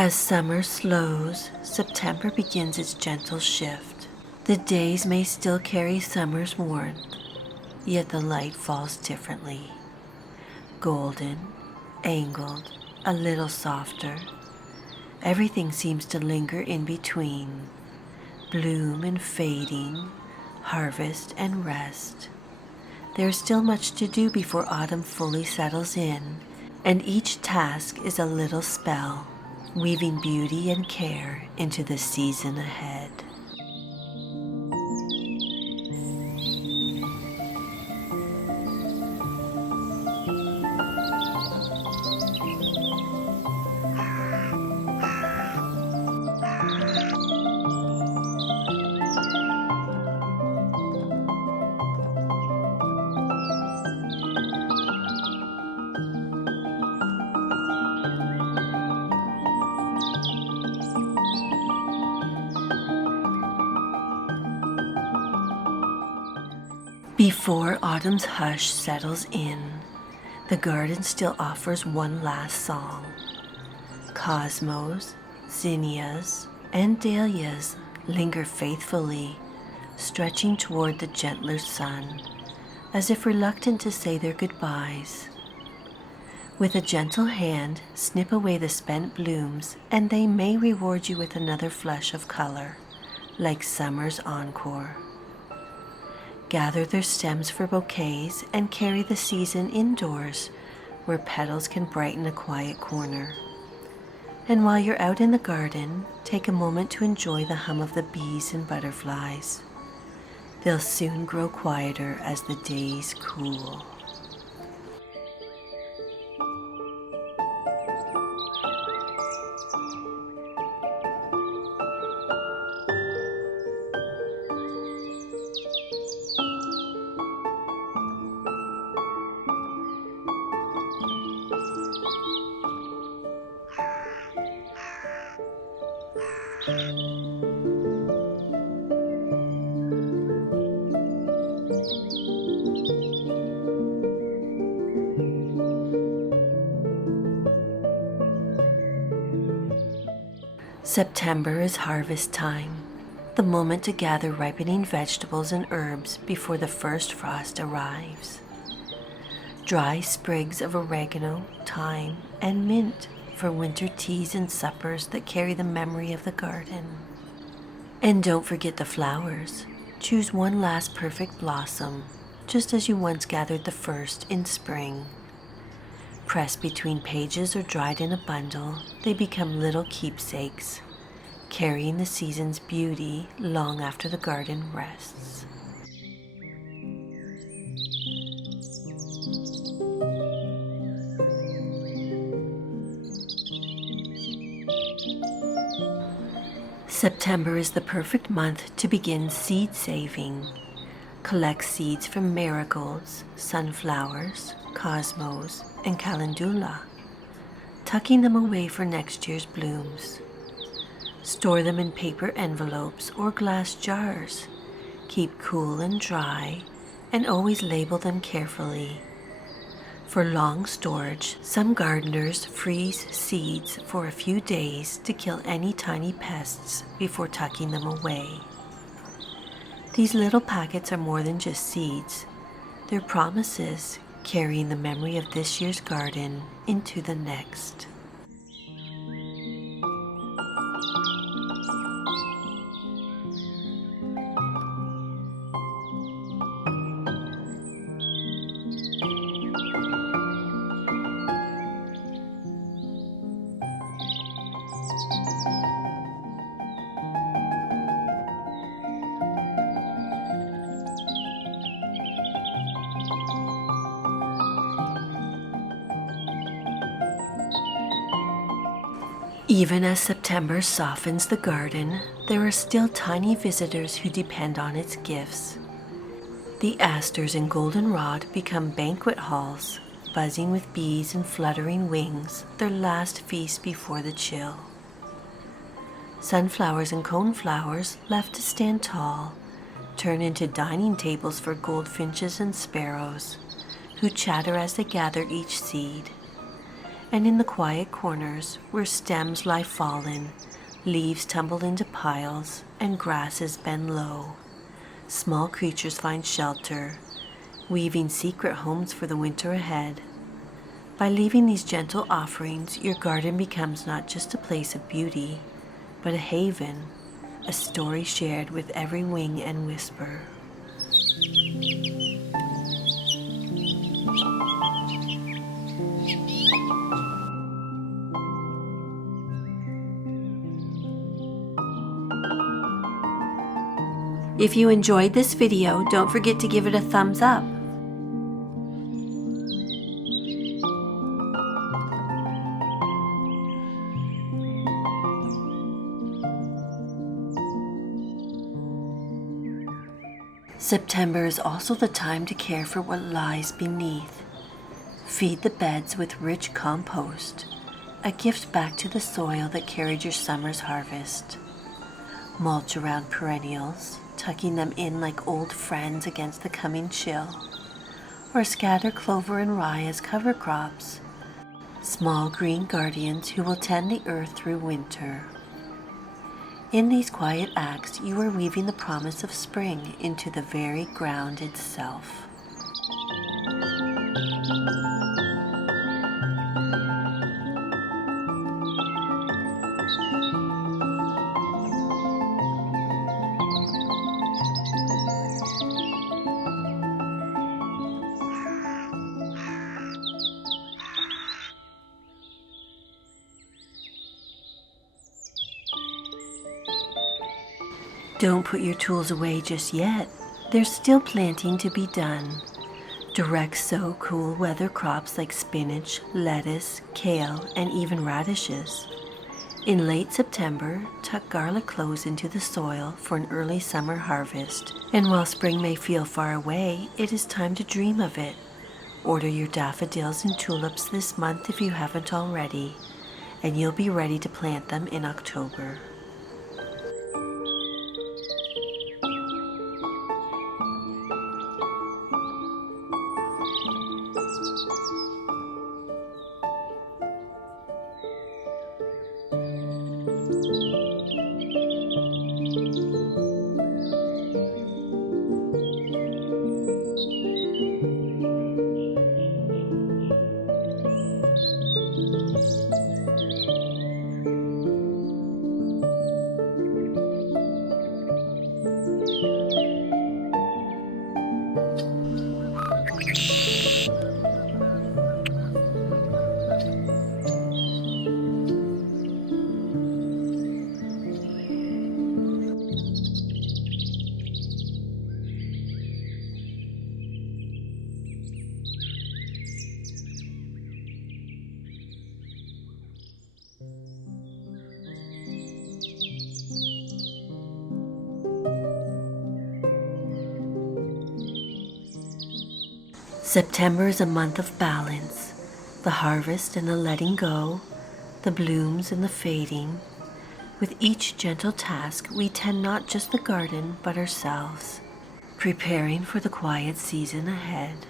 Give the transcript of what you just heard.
As summer slows, September begins its gentle shift. The days may still carry summer's warmth, yet the light falls differently. Golden, angled, a little softer. Everything seems to linger in between. Bloom and fading, harvest and rest. There is still much to do before autumn fully settles in, and each task is a little spell, weaving beauty and care into the season ahead. Before autumn's hush settles in, the garden still offers one last song. Cosmos, zinnias, and dahlias linger faithfully, stretching toward the gentler sun, as if reluctant to say their goodbyes. With a gentle hand, snip away the spent blooms, and they may reward you with another flush of color, like summer's encore. Gather their stems for bouquets and carry the season indoors, where petals can brighten a quiet corner. And while you're out in the garden, take a moment to enjoy the hum of the bees and butterflies. They'll soon grow quieter as the days cool. September is harvest time, the moment to gather ripening vegetables and herbs before the first frost arrives. Dry sprigs of oregano, thyme, and mint for winter teas and suppers that carry the memory of the garden. And don't forget the flowers. Choose one last perfect blossom, just as you once gathered the first in spring. Pressed between pages or dried in a bundle, they become little keepsakes, carrying the season's beauty long after the garden rests. September is the perfect month to begin seed saving. Collect seeds from marigolds, sunflowers, cosmos, and calendula, tucking them away for next year's blooms. Store them in paper envelopes or glass jars. Keep cool and dry, and always label them carefully. For long storage, some gardeners freeze seeds for a few days to kill any tiny pests before tucking them away. These little packets are more than just seeds. They're promises, carrying the memory of this year's garden into the next. Even as September softens the garden, there are still tiny visitors who depend on its gifts. The asters and goldenrod become banquet halls, buzzing with bees and fluttering wings, their last feast before the chill. Sunflowers and coneflowers, left to stand tall, turn into dining tables for goldfinches and sparrows, who chatter as they gather each seed. And in the quiet corners, where stems lie fallen, leaves tumble into piles, and grasses bend low, small creatures find shelter, weaving secret homes for the winter ahead. By leaving these gentle offerings, your garden becomes not just a place of beauty, but a haven, a story shared with every wing and whisper. If you enjoyed this video, don't forget to give it a thumbs up. September is also the time to care for what lies beneath. Feed the beds with rich compost, a gift back to the soil that carried your summer's harvest. Mulch around perennials, tucking them in like old friends against the coming chill. Or scatter clover and rye as cover crops, small green guardians who will tend the earth through winter. In these quiet acts, you are weaving the promise of spring into the very ground itself. Don't put your tools away just yet. There's still planting to be done. Direct sow cool weather crops like spinach, lettuce, kale, and even radishes. In late September, tuck garlic cloves into the soil for an early summer harvest. And while spring may feel far away, it is time to dream of it. Order your daffodils and tulips this month if you haven't already, and you'll be ready to plant them in October. September is a month of balance, the harvest and the letting go, the blooms and the fading. With each gentle task, we tend not just the garden, but ourselves, preparing for the quiet season ahead.